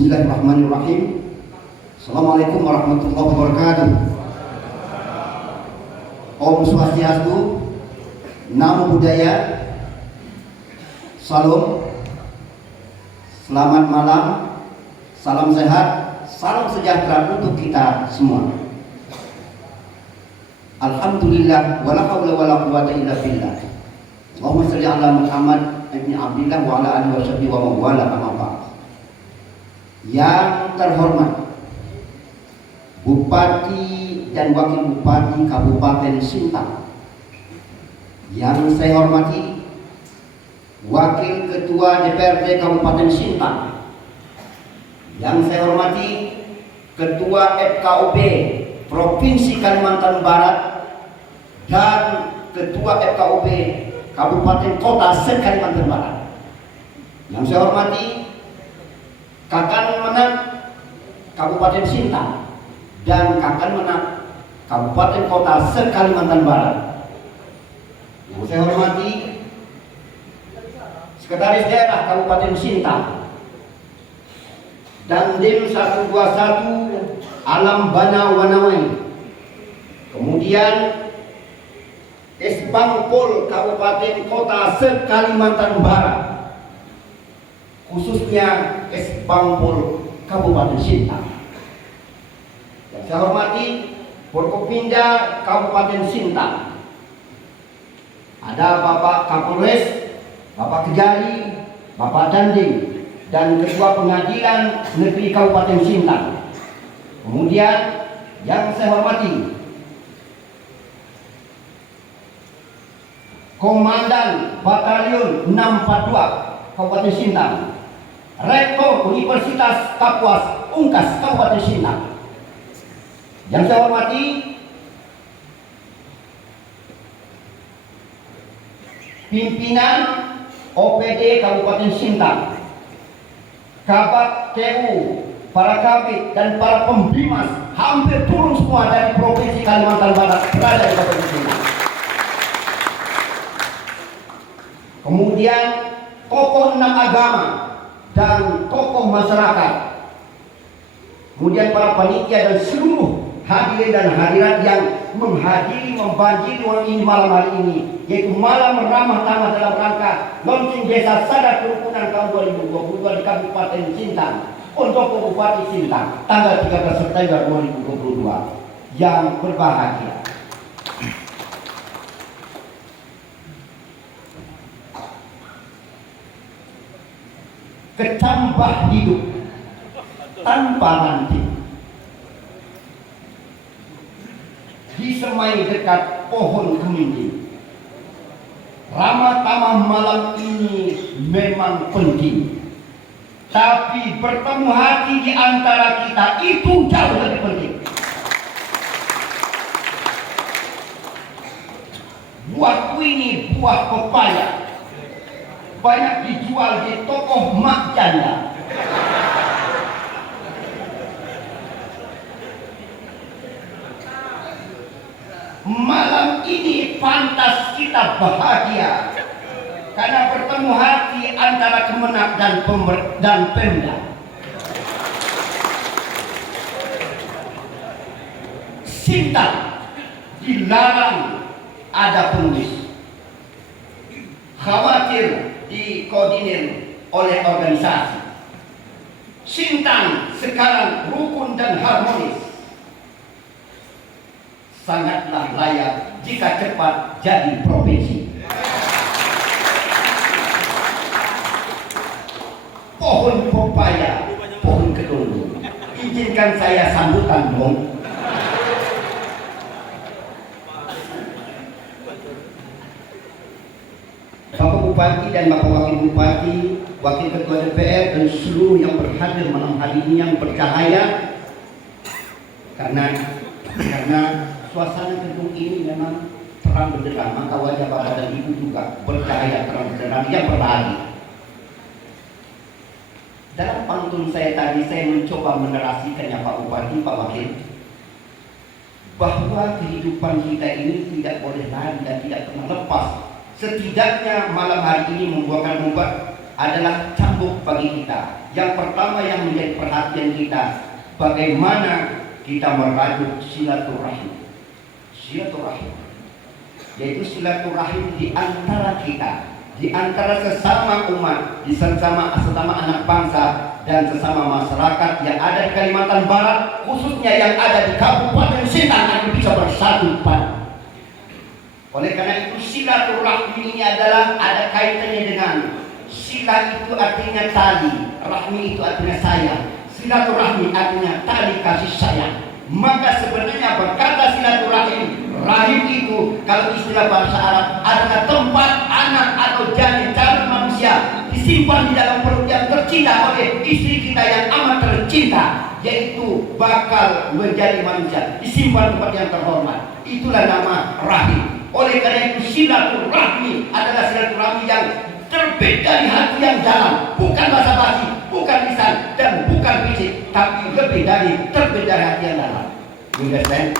Bismillahirrahmanirrahim. Assalamualaikum warahmatullahi wabarakatuh. Om Swastiastu, Namo Buddhaya, Salam, selamat malam, salam sehat, salam sejahtera untuk kita semua. Alhamdulillah, wala haula wala quwwata illa billah. Allahumma shalli ala Muhammad ibn Abdillah wa ala alihi washabihi wa mawala amma ba'd. Yang terhormat Bupati dan Wakil Bupati Kabupaten Sintang, yang saya hormati Wakil Ketua DPRD Kabupaten Sintang, yang saya hormati Ketua FKUB Provinsi Kalimantan Barat dan Ketua FKUB Kabupaten Kota se-Kalimantan Barat, yang saya hormati Kakan Menak Kabupaten Sintang dan Kakan Menak Kabupaten Kota se-Kalimantan Barat, yang saya hormati Sekretaris Daerah Kabupaten Sintang dan Dim 121 Alam Bana Wanawai, kemudian Esbangpol Kabupaten Kota se-Kalimantan Barat, khususnya Esbangpol Kabupaten Sintang. Yang saya hormati Forkopimda Kabupaten Sintang, ada Bapak Kapolres, Bapak Kejari, Bapak Danding, dan Ketua Pengadilan Negeri Kabupaten Sintang. Kemudian yang saya hormati Komandan Batalion 642 Kabupaten Sintang, Rektor Universitas Kapuas Ungkas Kabupaten Sintang. Yang saya hormati pimpinan OPD Kabupaten Sintang, Kabak TU, para kabit dan para pembimas hampir turun semua dari Provinsi Kalimantan Barat berada di Kabupaten Sintang. Kemudian tokoh 6 agama dan tokoh masyarakat, kemudian para panitia dan seluruh hadirin dan hadirat yang menghadiri membanjiri ruang ini malam hari ini, yaitu malam ramah tamah dalam rangka launching Desa Sadar Kerukunan tahun 2022 di Kabupaten Sintang untuk Bupati Sintang tanggal 13 September 2022. Yang berbahagia, kecambah hidup tanpa nanti, disemai dekat pohon keminting. Ramah tamah malam ini memang penting, tapi bertemu hati di antara kita itu jauh lebih penting. Buahku ini buah pepaya, banyak dijual di toko mak janda. Malam ini pantas kita bahagia karena bertemu hati antara Kemenak dan Pemda. Sintang dilarang ada penulis, khawatir dikoordinir oleh organisasi. Sintang sekarang rukun dan harmonis, sangatlah layak jika cepat jadi provinsi. Pohon pepaya, pohon kedung, izinkan saya sambutan dong. Bapak Bupati dan Bapak Wakil Bupati, Wakil Ketua DPR dan seluruh yang berhadir malam hari ini yang bercahaya, karena suasana gedung ini memang terang benderang, maka wajah Bapak dan Ibu juga bercahaya terang benderang yang berbahagia. Dalam pantun saya tadi, saya mencoba menerasikannya Pak Bupati, Pak Wakil, bahwa kehidupan kita ini tidak boleh lari dan tidak pernah lepas. Setidaknya malam hari ini membuat adalah cambuk bagi kita. Yang pertama yang menjadi perhatian kita, bagaimana kita merajut silaturahim. Silaturahim, yaitu silaturahim di antara kita, di antara sesama umat, di sesama anak bangsa dan sesama masyarakat yang ada di Kalimantan Barat, khususnya yang ada di Kabupaten Sintang, agar bisa bersatu padu. Oleh karena itu silaturahmi ini adalah ada kaitannya dengan sila, itu artinya tali, rahmi itu artinya sayang, silaturahmi artinya tali kasih sayang. Maka sebenarnya berkata silaturahim, rahim itu kalau istilah bahasa Arab adalah tempat anak atau janin calon manusia disimpan di dalam perut yang tercinta oleh istri kita yang amat tercinta, yaitu bakal menjadi manusia, disimpan tempat yang terhormat. Itulah nama rahim. Oleh karena itu silaturahmi adalah silaturahmi yang terbit dari hati yang dalam, bukan basa-basi, bukan lisan, dan bukan fisik, tapi lebih dari terbit dari hati yang dalam. Understand?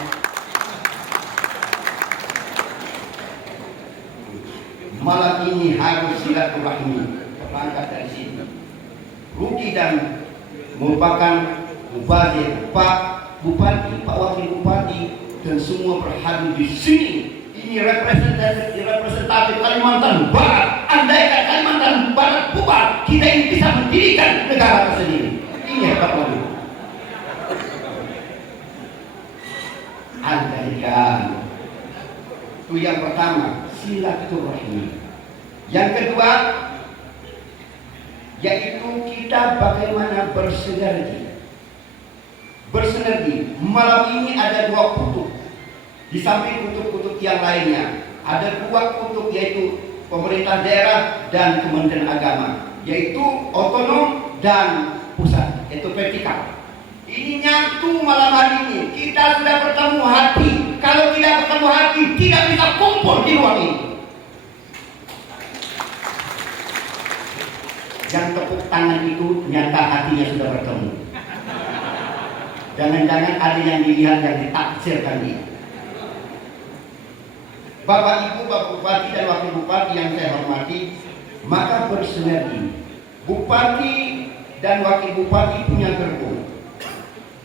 Malam ini harus silaturahmi berangkat dari sini. Ruki dan merupakan mubazir, Pak Bupati, Pak Wakil Bupati, dan semua berhadir di sini. Ini representatif Kalimantan Barat. Andaikan Kalimantan Barat bubar, kita ini bisa mendirikan negara tersendiri. Ini hebat banget. Andaikan. Itu yang pertama, silaturahmi. Yang kedua, yaitu kita bagaimana bersinergi. Bersinergi. Malam ini ada dua kutub. Di samping kutub-kutub yang lainnya, ada dua kutub, yaitu pemerintah daerah dan Kementerian Agama, yaitu otonom dan pusat, yaitu vertikal. Ini nyatu malam hari ini. Kita sudah bertemu hati. Kalau tidak bertemu hati, tidak bisa kumpul di ruang ini. Yang tepuk tangan itu ternyata hatinya sudah bertemu. Jangan-jangan ada yang dilihat yang ditafsirkan ini. Bapak Ibu, Bapak Bupati dan Wakil Bupati yang saya hormati, maka bersinergi. Bupati dan Wakil Bupati punya gerbong.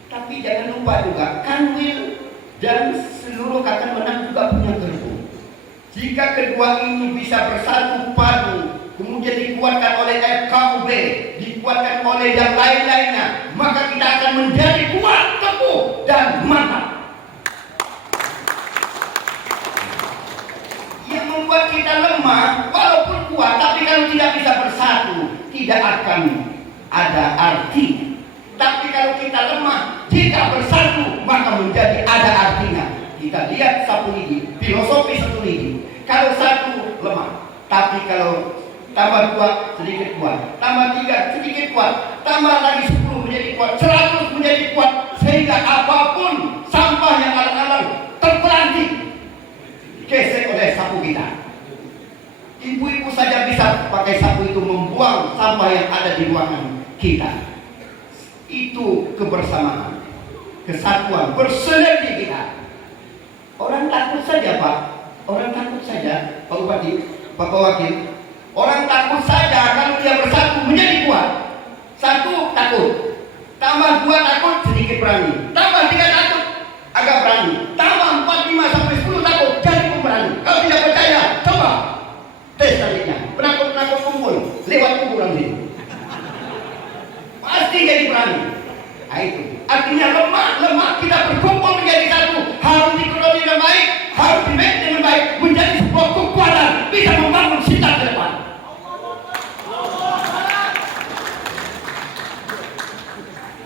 Tapi jangan lupa juga Kanwil dan seluruh Katan Menang juga punya gerbong. Jika kedua ini bisa bersatu padu, kemudian dikuatkan oleh FKUB, dikuatkan oleh yang lain-lainnya, maka kita akan menjadi kuat, teguh, dan mantap. Yang membuat kita lemah, walaupun kuat, tapi kalau tidak bisa bersatu, tidak akan ada arti. Tapi kalau kita lemah, jika bersatu, maka menjadi ada artinya. Kita lihat sapu lidi, filosofi satu lidi. Kalau satu lemah, tapi kalau tambah 2 sedikit kuat, tambah 3 sedikit kuat, tambah lagi 10 menjadi kuat, 100 menjadi kuat, sehingga apapun sampah yang alang-alang terpelanting gesek oleh sapu kita. Ibu-ibu saja bisa pakai sapu itu membuang sampah yang ada di ruangan kita. Itu kebersamaan, kesatuan, bersinergi kita. Orang takut saja Pak, orang takut saja Pak Bupati, Bapak Wakil. Orang takut saja kalau dia bersatu menjadi kuat. 1 takut, tambah 2 takut sedikit berani, tambah 3 takut agak berani, tambah 4, 5 sampai 10 takut jadi pemberani. Kalau tidak percaya, coba tes selanjutnya. Penakut-penakut kumpul lewat kuburan ini, pasti jadi berani. Nah, itu artinya lemah kita berkumpul menjadi satu, harus dikelola dengan baik, harus dimanage dengan baik, menjadi sebuah kekuatan, bisa membangun kita ke depan.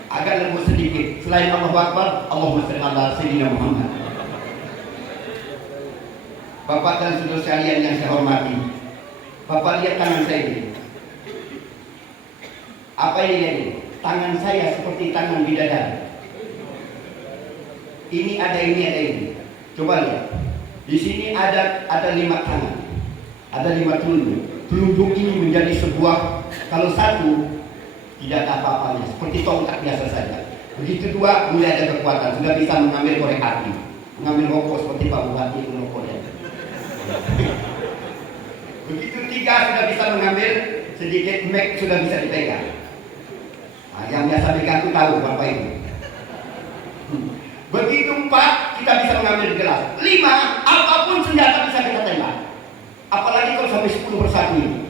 Agak lembut sedikit, selain Allahu Akbar, Allahumma shalli ala sayyidina Muhammad. Bapak dan saudara sekalian yang saya hormati, Bapak lihat tangan saya ini. Apa ini? Tangan saya seperti tangan bidadari. Ini ada ini, ada ini. Coba lihat. Di sini ada 5 tangan, ada 5 telunjuk. Telunjuk ini menjadi sebuah, kalau satu tidak ada apa-apanya, seperti tongkat biasa saja. Begitu 2, mulai ada kekuatan, sudah bisa mengambil korek api, mengambil rokok seperti Pak Bupati itu rokoknya. Begitu 3 sudah bisa mengambil sedikit mic, sudah bisa dipegang. Nah, yang biasa pegang itu tahu Bapak Ibu. Begitu 4, kita bisa mengambil gelas. 5, apapun senjata bisa kita tembak. Apalagi kalau sampai 10 bersatu ini.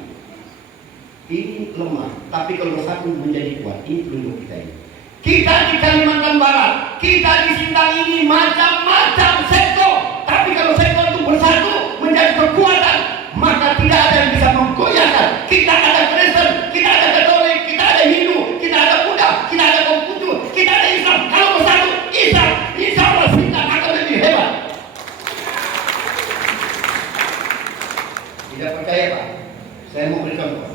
Ini lemah, tapi kalau bersatu menjadi kuat. Ini pelindung kita ini. Kita di Kalimantan Barat, kita di Sintang ini macam-macam sektor. Tapi kalau sektor itu bersatu menjadi kekuatan, maka tidak ada yang bisa menggoyahkan. Kita ada Kristen, kita ada Katolik, kita ada Hindu, kita ada Buddha, kita ada Konghucu, kita ada Islam. Kalau bersatu, Islam, insya Allah Sintang akan lebih hebat. Tidak percaya Pak? Saya mau beri contoh.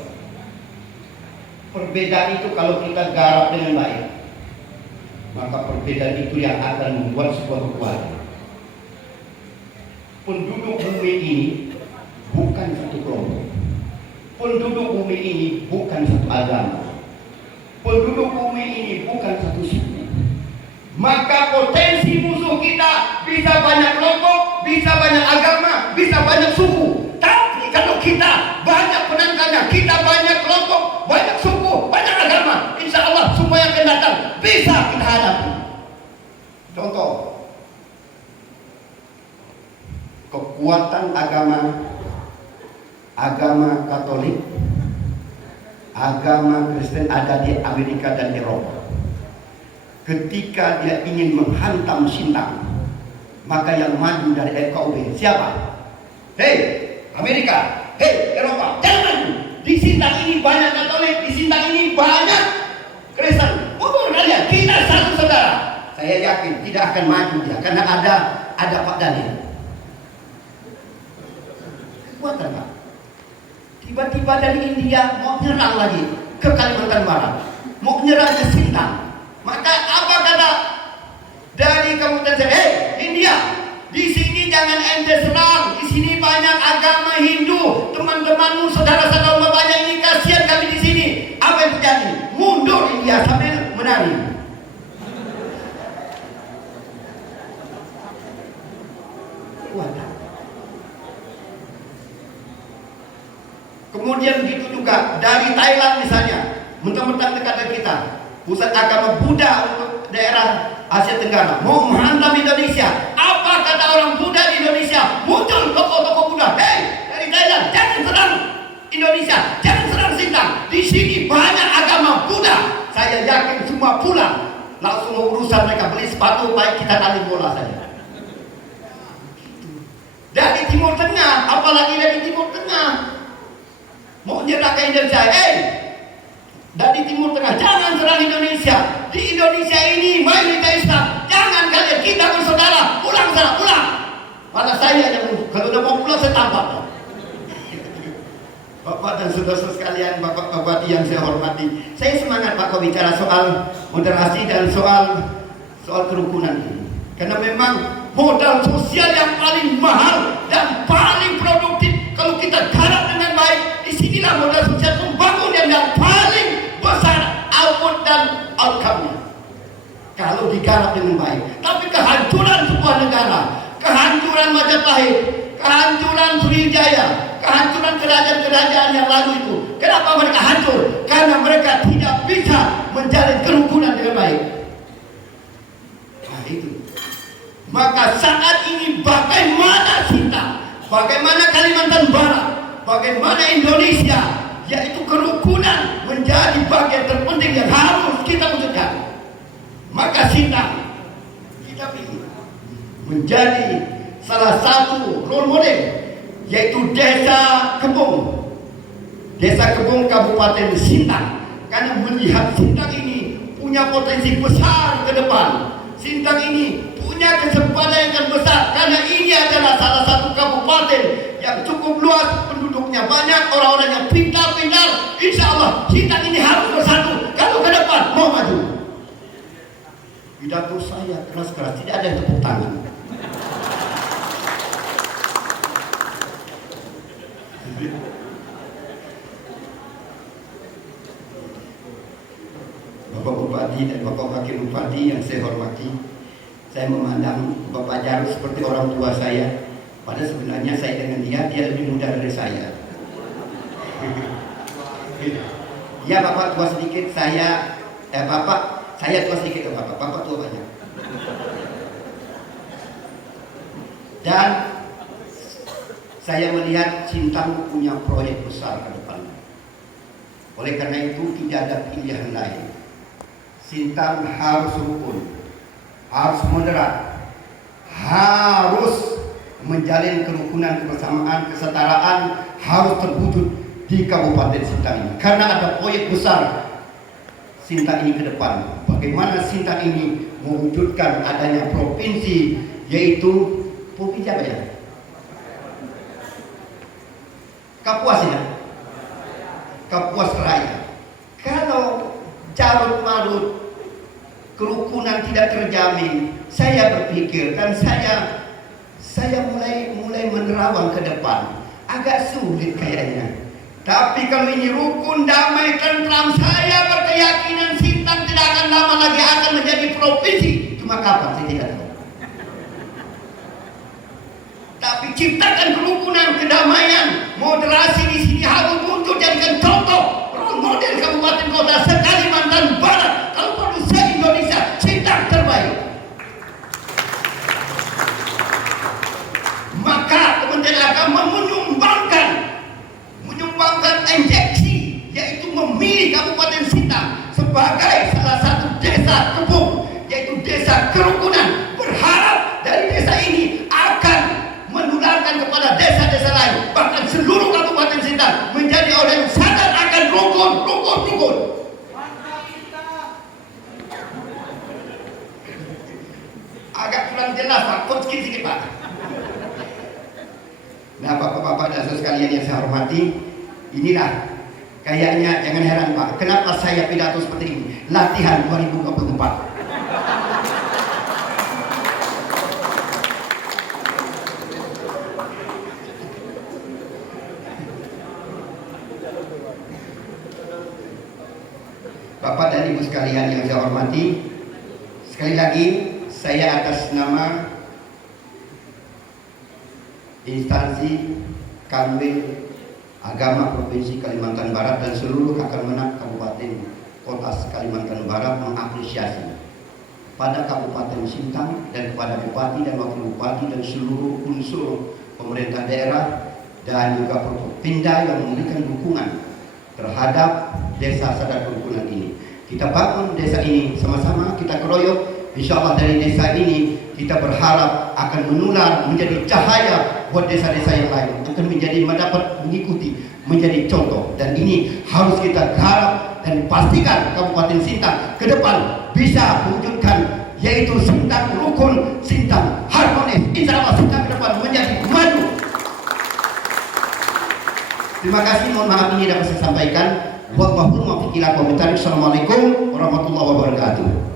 Perbedaan itu kalau kita garap dengan baik, maka perbedaan itu yang akan membuat sebuah kekuatan. Penduduk bumi ini bukan satu kelompok. Penduduk bumi ini bukan satu agama. Penduduk bumi ini bukan satu suku. Maka potensi musuh kita bisa banyak kelompok, bisa banyak agama, bisa banyak suku. Tapi kalau kita banyak penangkannya, kita banyak kelompok, banyak suku, banyak agama, insya Allah semua yang akan datang bisa kita hadapi. Contoh, kekuatan agama Katolik, agama Kristen ada di Amerika dan Eropa. Ketika dia ingin menghantam Sintang, maka yang maju dari FKUB siapa? Hei Amerika, hei Eropa, jangan maju. Di Sintang ini banyak Katolik, di Sintang ini banyak Kristen. Umur kalian, kita satu saudara. Saya yakin tidak akan maju dia, karena ada Pak Daniel. Kekuatan Pak. Tiba-tiba dari India mau nyerang lagi ke Kalimantan Barat, mau nyerang ke Sintang. Maka apa kata dari kabupaten saya? Hei India, di sini jangan ente serang. Di sini banyak agama Hindu, teman-temanmu, saudara-saudara banyak ini, kasihan kami di sini. Apa yang terjadi? Mundur India sambil menari. Kuatan. Kemudian begitu juga dari Thailand misalnya, mentang-mentang dekat dengan kita, pusat agama Buddha untuk daerah Asia Tenggara mau menghantam Indonesia. Apa kata orang Buddha di Indonesia? Muncul tokoh-tokoh Buddha. Hei, dari Thailand, jangan serang Indonesia, jangan serang Sintang. Di sini banyak agama Buddha. Saya yakin semua pulang, langsung urusan mereka beli sepatu, baik kita tanding bola saja. Dari Timur Tengah, apalagi dari Timur Tengah, mau nyerang ke Indonesia. Hei, dari Timur Tengah, jangan serang Indonesia. Di Indonesia ini mayoritas Islam. Jangan kalian, kita bersaudara. Pulang sana, pulang. Malah saya yang kalau udah mau pulang saya tampak. Bapak dan saudara sekalian, bapak-bapak yang saya hormati, saya semangat Pak kalau bicara soal moderasi dan soal kerukunan ini. Karena memang modal sosial yang paling mahal dan paling produktif kalau kita garap dengan baik, disinilah modal sosial membangun yang paling besar output dan outcome-nya kalau digarap dengan baik. Tapi kehancuran sebuah negara, kehancuran Majapahit, kehancuran Sriwijaya, kehancuran kerajaan-kerajaan yang lalu itu, kenapa mereka hancur? Karena mereka tidak bisa menjalin kerukunan dengan baik. Nah itu. Maka saat ini bagaimana Sintang, bagaimana Kalimantan Barat, bagaimana Indonesia, yaitu kerukunan menjadi bagian terpenting yang harus kita wujudkan. Maka Sintang kita pilih menjadi salah satu role model, yaitu Desa Kebong. Desa Kebong Kabupaten Sintang, karena melihat Sintang ini punya potensi besar ke depan. Sintang ini punya kesempatan yang besar, karena ini adalah salah satu kabupaten yang cukup luas, penduduknya banyak, orang-orang yang pintar-pintar. Insya Allah Sintang ini harus bersatu kalau ke depan mau maju. Pidato saya keras-keras, tidak ada yang tepuk tangan. Bapak Bupati dan Bapak Wakil Bupati yang saya hormati, saya memandang Bapak Jarod seperti orang tua saya. Padahal sebenarnya saya dengan dia lebih muda dari saya. Ya Bapak tua sedikit, saya Bapak, saya tua sedikit ke Bapak, Bapak tua banyak. Dan saya melihat Sintang punya proyek besar ke depan. Oleh karena itu tidak ada pilihan lain. Sintang harus rukun, harus moderat, harus menjalin kerukunan, kebersamaan, kesetaraan, harus terwujud di Kabupaten Sintang ini. Karena ada proyek besar Sintang ini ke depan. Bagaimana Sintang ini mewujudkan adanya provinsi, yaitu provinsi apa ya? Kapuas ya? Kapuas Raya. Kalau carut marut kerukunan tidak terjamin, saya berpikir dan saya mulai menerawang ke depan. Agak sulit kayaknya. Tapi kalau ini rukun, damai, tentram, saya berkeyakinan Sintang tidak akan lama lagi akan menjadi provinsi. Cuma kapan saya tidak tahu. Tapi ciptakan kerukunan, kedamaian, moderasi di sini harus muncul, jadikan contoh role model kabupaten kota se-Kalimantan Barat. Kalau perlu se-Indonesia, Sintang terbaik. Maka Kementerian Agama menyumbangkan injeksi, yaitu memilih Kabupaten Sintang sebagai salah satu desa kebun, yaitu desa kerukunan. Berharap dari desa ini akan menularkan kepada desa-desa lain, bahkan seluruh Kabupaten Sintang menjadi orang yang sadar akan rukun. Agak kurang jelas Pak, sedikit Pak. Nah Bapak-bapak dan saudara sekalian yang saya hormati, inilah kayaknya, jangan heran Pak, kenapa saya pidato seperti ini? Latihan 2024. Bapak dan Ibu sekalian yang saya hormati, sekali lagi saya atas nama instansi Kanwil Agama Provinsi Kalimantan Barat dan seluruh Kakarmenak Kabupaten Kota Kalimantan Barat mengapresiasi pada Kabupaten Sintang dan kepada Bupati dan Wakil Bupati dan seluruh unsur pemerintah daerah dan juga Pemda yang memberikan dukungan terhadap desa sadar kerukunan ini. Kita bangun desa ini sama-sama, kita keroyok. Insya Allah dari desa ini kita berharap akan menular menjadi cahaya buat desa-desa yang lain, akan mendapat mengikuti, menjadi contoh. Dan ini harus kita garap dan pastikan Kabupaten Sintang ke depan bisa mewujudkan, yaitu Sintang rukun, Sintang harmonis. Insya Allah Sintang ke depan menjadi maju. Terima kasih, mohon maaf ini dapat saya sampaikan. Wassalamualaikum warahmatullahi wabarakatuh.